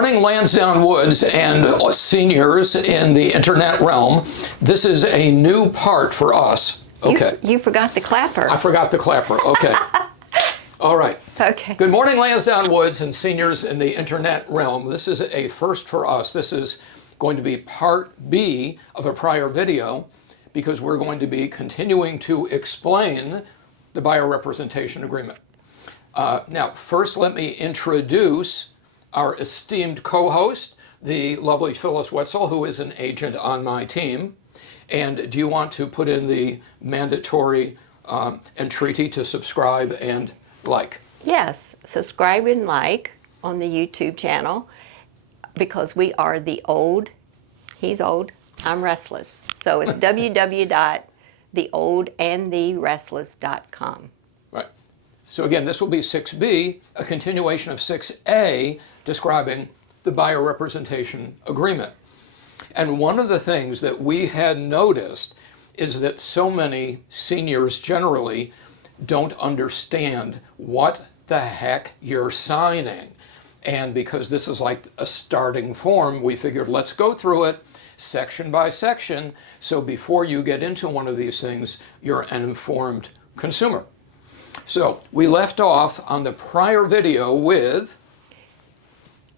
morning, Lansdowne Woods and seniors in the internet realm. This is a new part for us. Okay. You forgot the clapper. I forgot the clapper. Okay. All right. Okay. Good morning, Lansdowne Woods and seniors in the internet realm. This is a first for us. This is going to be part B of a prior video because we're going to be continuing to explain the buyer representation agreement. Now, first, let me introduce our esteemed co-host, the lovely Phyllis Whetzel, who is an agent on my team. And do you want to put in the mandatory entreaty to subscribe and like? Yes, subscribe and like on the YouTube channel because we are the old, he's old, I'm restless. So it's www.theoldandtherestless.com. Right. So again, this will be 6B, a continuation of 6A, describing the buyer representation agreement. And one of the things that we had noticed is that so many seniors generally don't understand what the heck you're signing. And because this is like a starting form, we figured let's go through it section by section. So before you get into one of these things, you're an informed consumer. So we left off on the prior video with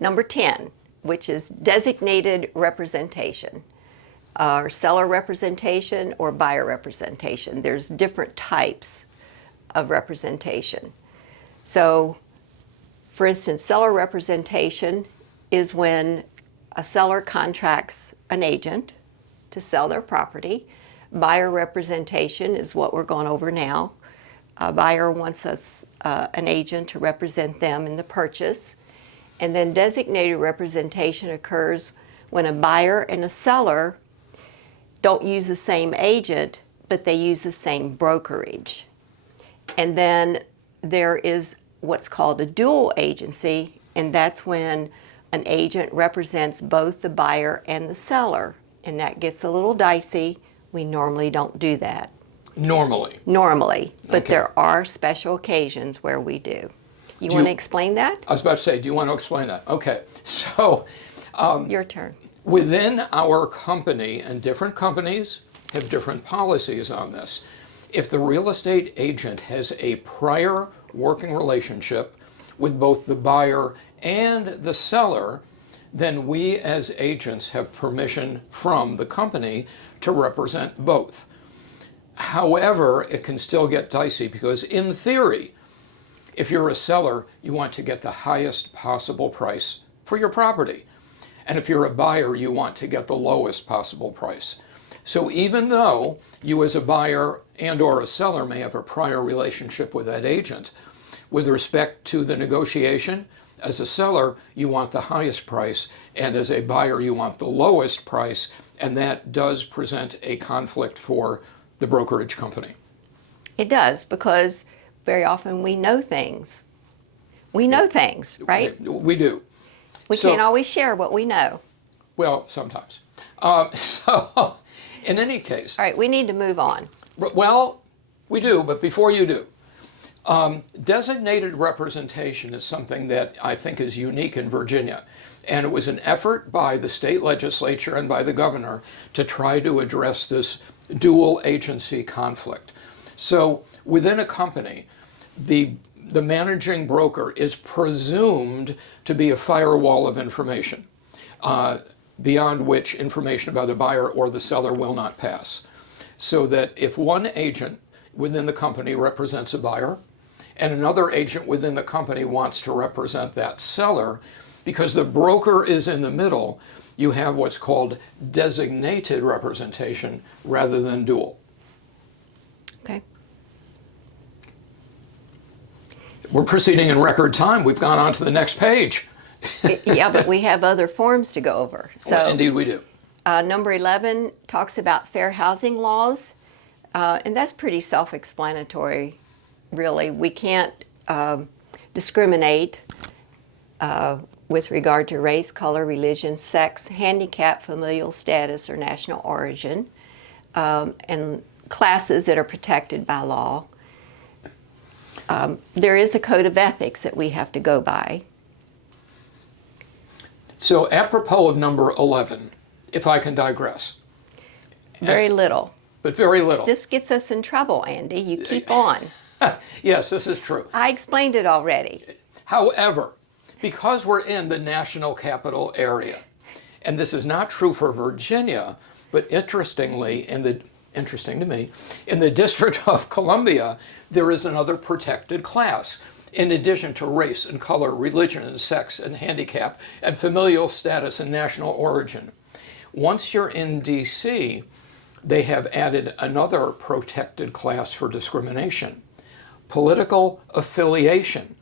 Number 10, which is designated representation, or seller representation or buyer representation. There's different types of representation. So, for instance, seller representation is when a seller contracts an agent to sell their property. Buyer representation is what we're going over now. A buyer wants an agent to represent them in the purchase. And then designated representation occurs when a buyer and a seller don't use the same agent, but they use the same brokerage. And then there is what's called a dual agency, and that's when an agent represents both the buyer and the seller. And that gets a little dicey. We normally don't do that. normally. Normally, but Okay. there are special occasions where we do. You want to explain that? I was about to say, do you want to explain that? Okay. So Your turn. within our company, and different companies have different policies on this, if the real estate agent has a prior working relationship with both the buyer and the seller, then we as agents have permission from the company to represent both. However, it can still get dicey because in theory, if you're a seller, you want to get the highest possible price for your property. And if you're a buyer, you want to get the lowest possible price. So even though you as a buyer and or a seller may have a prior relationship with that agent, with respect to the negotiation, as a seller, you want the highest price, and as a buyer, you want the lowest price, and that does present a conflict for the brokerage company. It does, because very often we know things. We know things, right? We do. We can't always share what we know. Well, sometimes. So, in any case. All right, we need to move on. Well, we do, but before you do, designated representation is something that I think is unique in Virginia. And it was an effort by the state legislature and by the governor to try to address this dual agency conflict. So within a company, the managing broker is presumed to be a firewall of information, beyond which information about the buyer or the seller will not pass. So that if one agent within the company represents a buyer and another agent within the company wants to represent that seller, because the broker is in the middle, you have what's called designated representation rather than dual. Okay. We're proceeding in record time. We've gone on to the next page. Yeah, but we have other forms to go over. So, Well, indeed we do. Number 11 talks about fair housing laws, and that's pretty self-explanatory, really. We can't discriminate with regard to race, color, religion, sex, handicap, familial status, or national origin, and classes that are protected by law. There is a code of ethics that we have to go by. So apropos of number 11, if I can digress, Very little. but very little. This gets us in trouble, Andy. You keep on. Yes, this is true. I explained it already. However, because we're in the national capital area, and this is not true for Virginia, but interestingly, interesting to me, in the District of Columbia, there is another protected class. In addition to race and color, religion and sex and handicap and familial status and national origin. Once you're in DC, they have added another protected class for discrimination, political affiliation,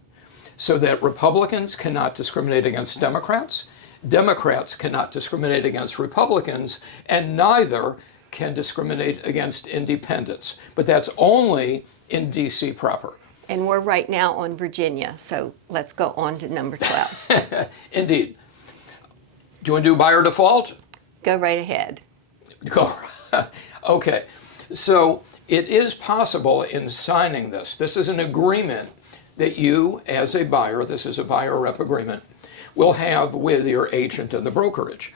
so that Republicans cannot discriminate against Democrats, Democrats cannot discriminate against Republicans, and neither can discriminate against independents. But that's only in DC proper. And we're right now on Virginia, so let's go on to number 12. Indeed. Do you want to do buyer default? Go right ahead. Go. Okay. So it is possible in signing this. This is an agreement that you, as a buyer, this is a buyer rep agreement, will have with your agent and the brokerage.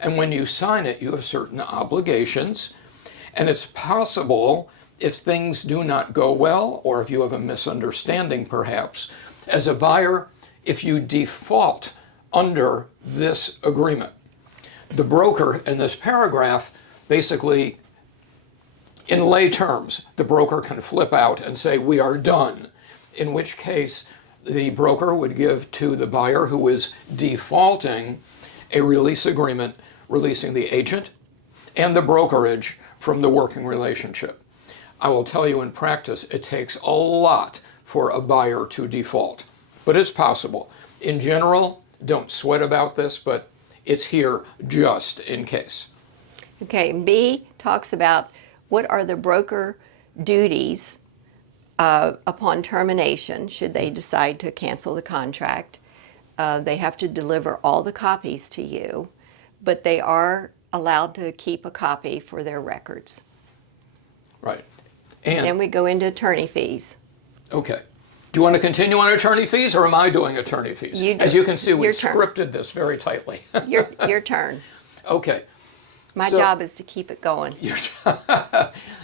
And when you sign it, you have certain obligations. And it's possible, if things do not go well, or if you have a misunderstanding perhaps, as a buyer, if you default under this agreement. The broker in this paragraph basically, in lay terms, the broker can flip out and say, we are done, in which case the broker would give to the buyer who is defaulting a release agreement releasing the agent and the brokerage from the working relationship. I will tell you in practice, it takes a lot for a buyer to default, but it's possible. In general, don't sweat about this, but it's here just in case. Okay, B talks about what are the broker duties upon termination, should they decide to cancel the contract. They have to deliver all the copies to you, but they are allowed to keep a copy for their records. Right. And then we go into attorney fees. Okay. Do you want to continue on attorney fees, or am I doing attorney fees? You do. As you can see, we Your turn. scripted this very tightly. Your turn. Okay. My So- job is to keep it going.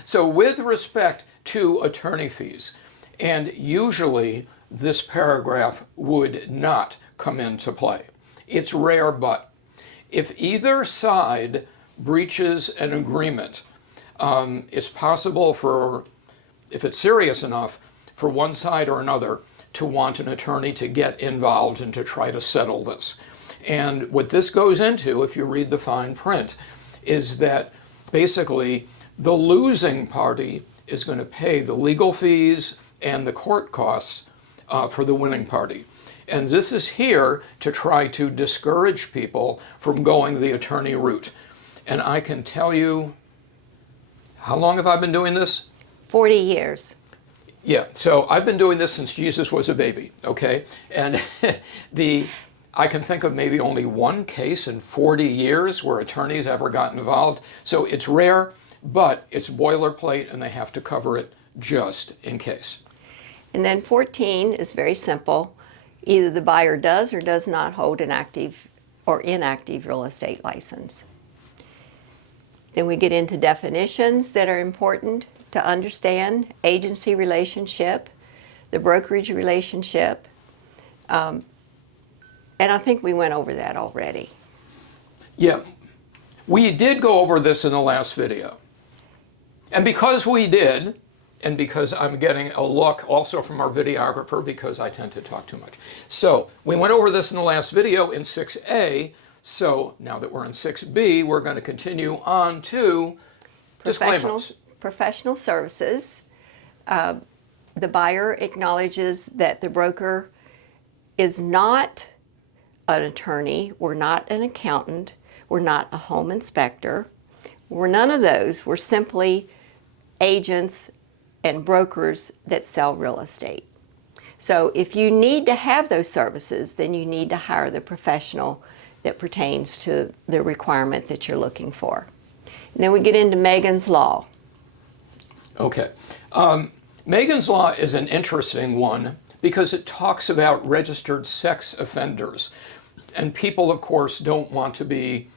So with respect to attorney fees, and usually this paragraph would not come into play. It's rare, but if either side breaches an agreement, it's possible for, if it's serious enough, for one side or another to want an attorney to get involved and to try to settle this. And what this goes into, if you read the fine print, is that basically the losing party is going to pay the legal fees and the court costs for the winning party. And this is here to try to discourage people from going the attorney route. And I can tell you, how long have I been doing this? 40 years. Yeah, so I've been doing this since Jesus was a baby, okay? And I can think of maybe only one case in 40 years where attorneys ever got involved. So it's rare, but it's boilerplate and they have to cover it just in case. And then 14 is very simple. Either the buyer does or does not hold an active or inactive real estate license. Then we get into definitions that are important to understand: agency relationship, the brokerage relationship, and I think we went over that already. Yeah, we did go over this in the last video. And because we did, and because I'm getting a look also from our videographer because I tend to talk too much. So we went over this in the last video in 6A. So now that we're in 6B, we're going to continue on to disclaimers. Professional services. The buyer acknowledges that the broker is not an attorney, we're not an accountant, we're not a home inspector, we're none of those. We're simply agents and brokers that sell real estate. So if you need to have those services, then you need to hire the professional that pertains to the requirement that you're looking for. And then we get into Megan's Law. Okay. Megan's Law is an interesting one because it talks about registered sex offenders. And people, of course, don't want to be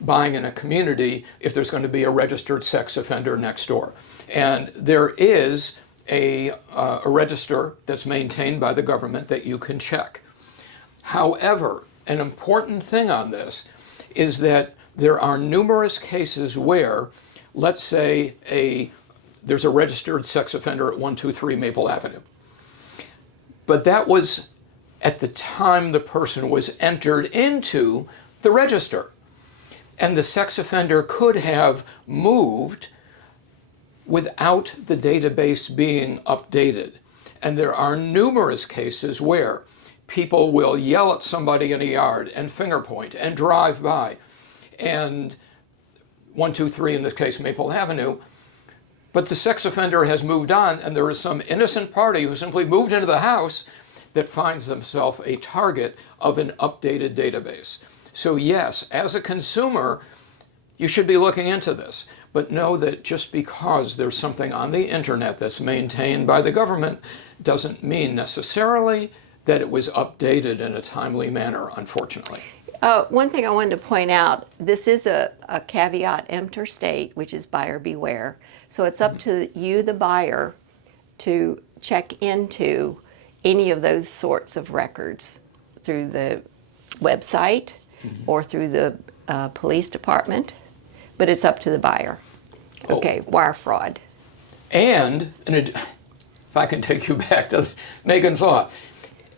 buying in a community if there's going to be a registered sex offender next door. And there is a register that's maintained by the government that you can check. However, an important thing on this is that there are numerous cases where, let's say, there's a registered sex offender at 123 Maple Avenue. But that was at the time the person was entered into the register. And the sex offender could have moved without the database being updated. And there are numerous cases where people will yell at somebody in a yard and finger point and drive by. And 123, in this case, Maple Avenue, but the sex offender has moved on, and there is some innocent party who simply moved into the house that finds themselves a target of an updated database. So yes, as a consumer, you should be looking into this, but know that just because there's something on the internet that's maintained by the government doesn't mean necessarily that it was updated in a timely manner, unfortunately. One thing I wanted to point out, this is a caveat emptor state, which is buyer beware. So it's up to you, the buyer, to check into any of those sorts of records through the website or through the police department, but it's up to the buyer. Okay, wire fraud. And if I can take you back to Megan's Law,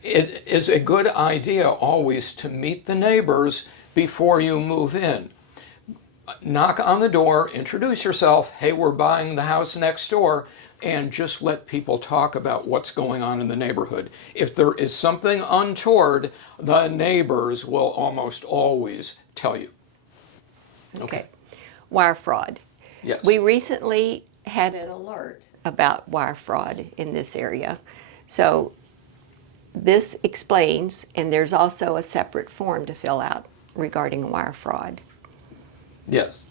it is a good idea always to meet the neighbors before you move in. Knock on the door, introduce yourself, hey, we're buying the house next door, and just let people talk about what's going on in the neighborhood. If there is something untoward, the neighbors will almost always tell you. Okay. Wire fraud. Yes. We recently had an alert about wire fraud in this area. So this explains, and there's also a separate form to fill out regarding wire fraud. Yes.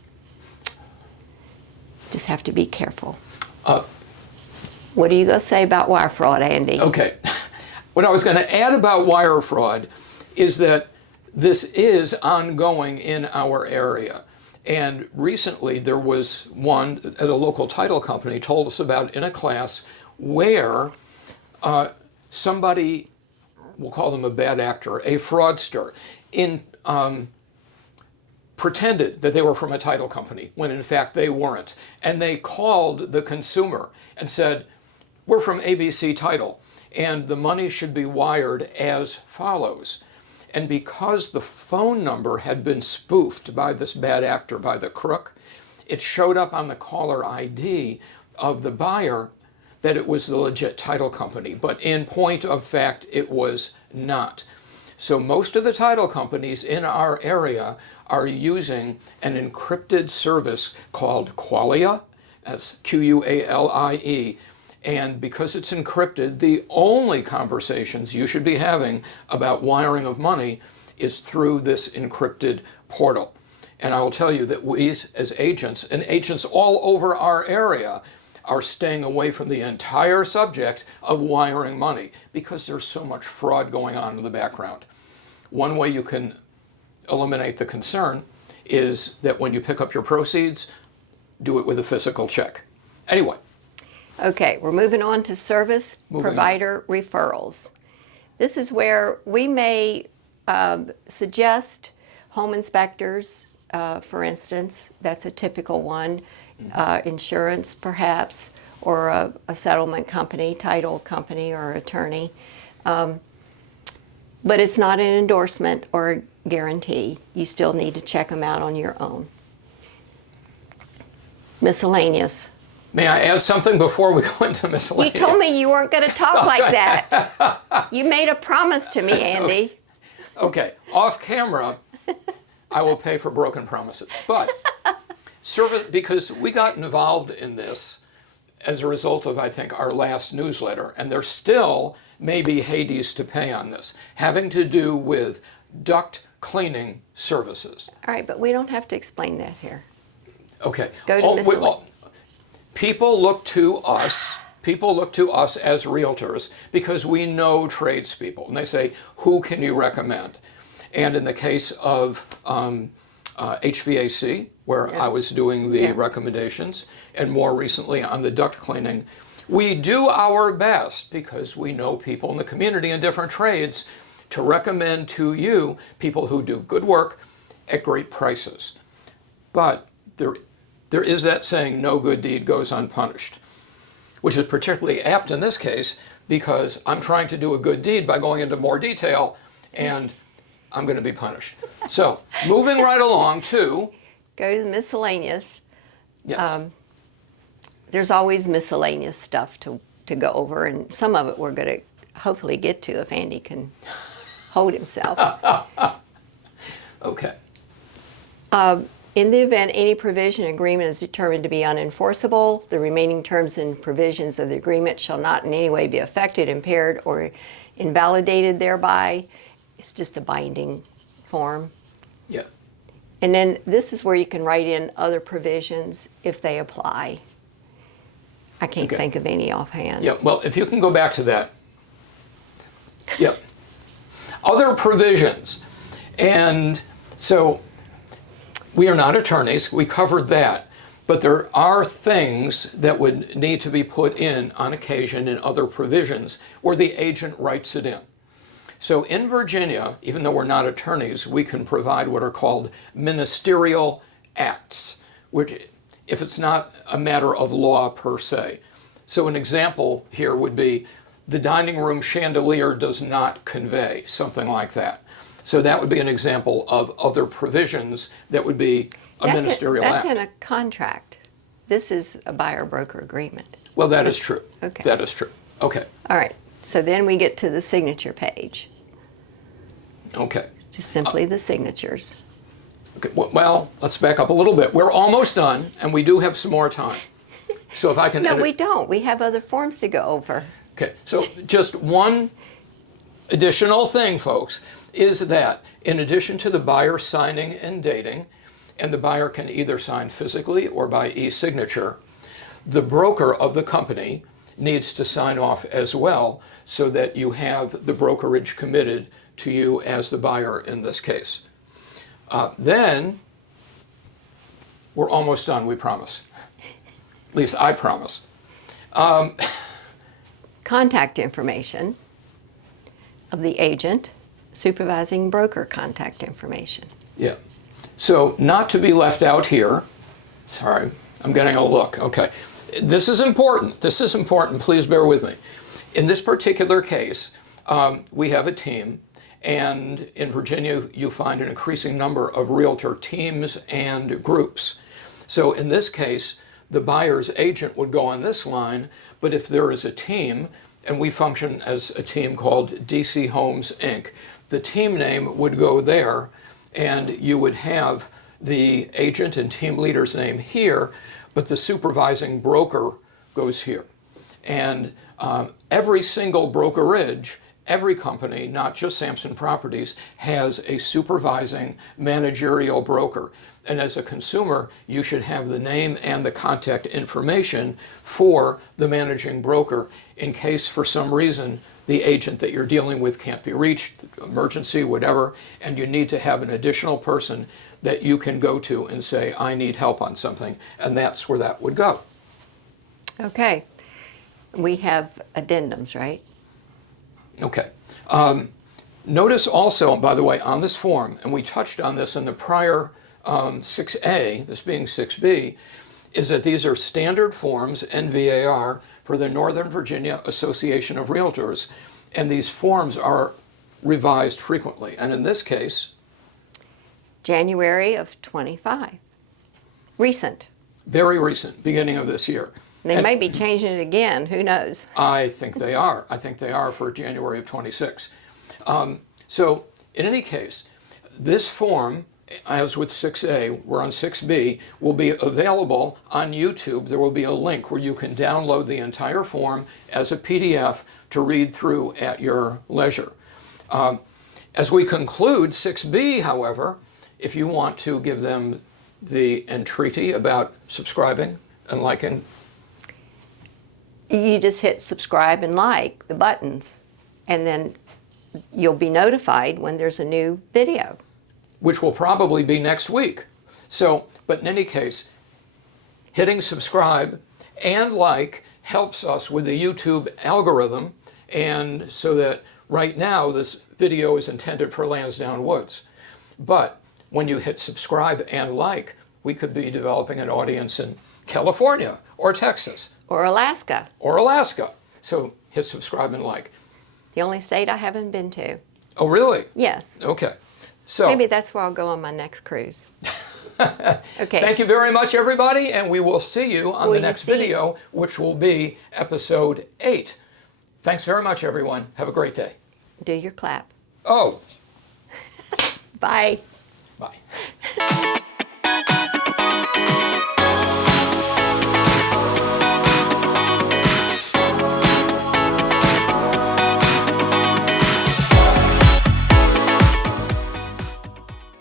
Just have to be careful. What are you going to say about wire fraud, Andy? Okay. What I was going to add about wire fraud is that this is ongoing in our area. And recently there was one at a local title company told us about in a class where somebody, we'll call them a bad actor, a fraudster, pretended that they were from a title company when in fact they weren't. And they called the consumer and said, we're from ABC Title and the money should be wired as follows. And because the phone number had been spoofed by this bad actor, by the crook, it showed up on the caller ID of the buyer that it was the legit title company. But in point of fact, it was not. So most of the title companies in our area are using an encrypted service called Qualia, that's Qualie, and because it's encrypted, the only conversations you should be having about wiring of money is through this encrypted portal. And I will tell you that we as agents, and agents all over our area, are staying away from the entire subject of wiring money because there's so much fraud going on in the background. One way you can eliminate the concern is that when you pick up your proceeds, do it with a physical check. Anyway. Okay, we're moving on to service provider referrals. This is where we may suggest home inspectors, for instance. That's a typical one. Insurance, perhaps, or a settlement company, title company, or attorney. But it's not an endorsement or a guarantee. You still need to check them out on your own. Miscellaneous. May I add something before we go into miscellaneous? You told me you weren't going to talk like that. You made a promise to me, Andy. Okay, off camera, I will pay for broken promises. But service, because we got involved in this as a result of, I think, our last newsletter, and there still may be Hades to pay on this, having to do with duct cleaning services. All right, but we don't have to explain that here. Okay. Go to miscellaneous. People look to us as realtors because we know tradespeople. And they say, who can you recommend? And in the case of HVAC, where I was doing the recommendations, and more recently on the duct cleaning, we do our best, because we know people in the community in different trades, to recommend to you people who do good work at great prices. But there is that saying, no good deed goes unpunished, which is particularly apt in this case because I'm trying to do a good deed by going into more detail, and I'm going to be punished. So moving right along to... Go to the miscellaneous. Yes. There's always miscellaneous stuff to go over, and some of it we're going to hopefully get to if Andy can hold himself. Okay. In the event any provision agreement is determined to be unenforceable, the remaining terms and provisions of the agreement shall not in any way be affected, impaired, or invalidated thereby. It's just a binding form. Yeah. And then this is where you can write in other provisions if they apply. I can't think of any offhand. Yeah, well, if you can go back to that. Yeah. Other provisions. And so we are not attorneys. We covered that. But there are things that would need to be put in on occasion in other provisions where the agent writes it in. So in Virginia, even though we're not attorneys, we can provide what are called ministerial acts, which, if it's not a matter of law per se. So an example here would be the dining room chandelier does not convey, something like that. So that would be an example of other provisions that would be a ministerial act. That's in a contract. This is a buyer-broker agreement. Well, that is true. Okay. That is true. Okay. All right. So then we get to the signature page. Okay. Just simply the signatures. Okay. Well, let's back up a little bit. We're almost done, and we do have some more time. So if I can... No, we don't. We have other forms to go over. Okay. So just one additional thing, folks, is that in addition to the buyer signing and dating, and the buyer can either sign physically or by e-signature, the broker of the company needs to sign off as well so that you have the brokerage committed to you as the buyer in this case. Then we're almost done, we promise. At least I promise. Contact information of the agent, supervising broker contact information. Yeah. So not to be left out here, sorry, I'm getting a look, okay. This is important, please bear with me. In this particular case, we have a team, and in Virginia you find an increasing number of realtor teams and groups. So in this case, the buyer's agent would go on this line, but if there is a team, and we function as a team called DC Homes Inc., the team name would go there, and you would have the agent and team leader's name here, but the supervising broker goes here. And every single brokerage, every company, not just Samson Properties, has a supervising managerial broker. And as a consumer, you should have the name and the contact information for the managing broker in case for some reason the agent that you're dealing with can't be reached, emergency, whatever, and you need to have an additional person that you can go to and say, I need help on something, and that's where that would go. Okay. We have addendums, right? Okay. Notice also, by the way, on this form, and we touched on this in the prior 6A, this being 6B, is that these are standard forms, NVAR, for the Northern Virginia Association of Realtors, and these forms are revised frequently. And in this case, January of 25. Recent. very recent, beginning of this year. They may be changing it again, who knows? I think they are. I think they are for January of 26. So in any case, this form, as with 6A, we're on 6B, will be available on YouTube. There will be a link where you can download the entire form as a PDF to read through at your leisure. As we conclude 6B, however, if you want to give them the entreaty about subscribing and liking, You just hit subscribe and like the buttons, and then you'll be notified when there's a new video. which will probably be next week. So, but in any case, hitting subscribe and like helps us with the YouTube algorithm, and so that right now this video is intended for Lansdowne Woods. But when you hit subscribe and like, we could be developing an audience in California or Texas Or Alaska, or Alaska. So hit subscribe and like. the only state I haven't been to. Oh, really? Yes. Okay. So Maybe that's where I'll go on my next cruise. Okay. thank you very much, everybody, and we will see you on the next video, which will be episode 8. Thanks very much, everyone. Have a great day. Do your clap. Oh, Bye. bye.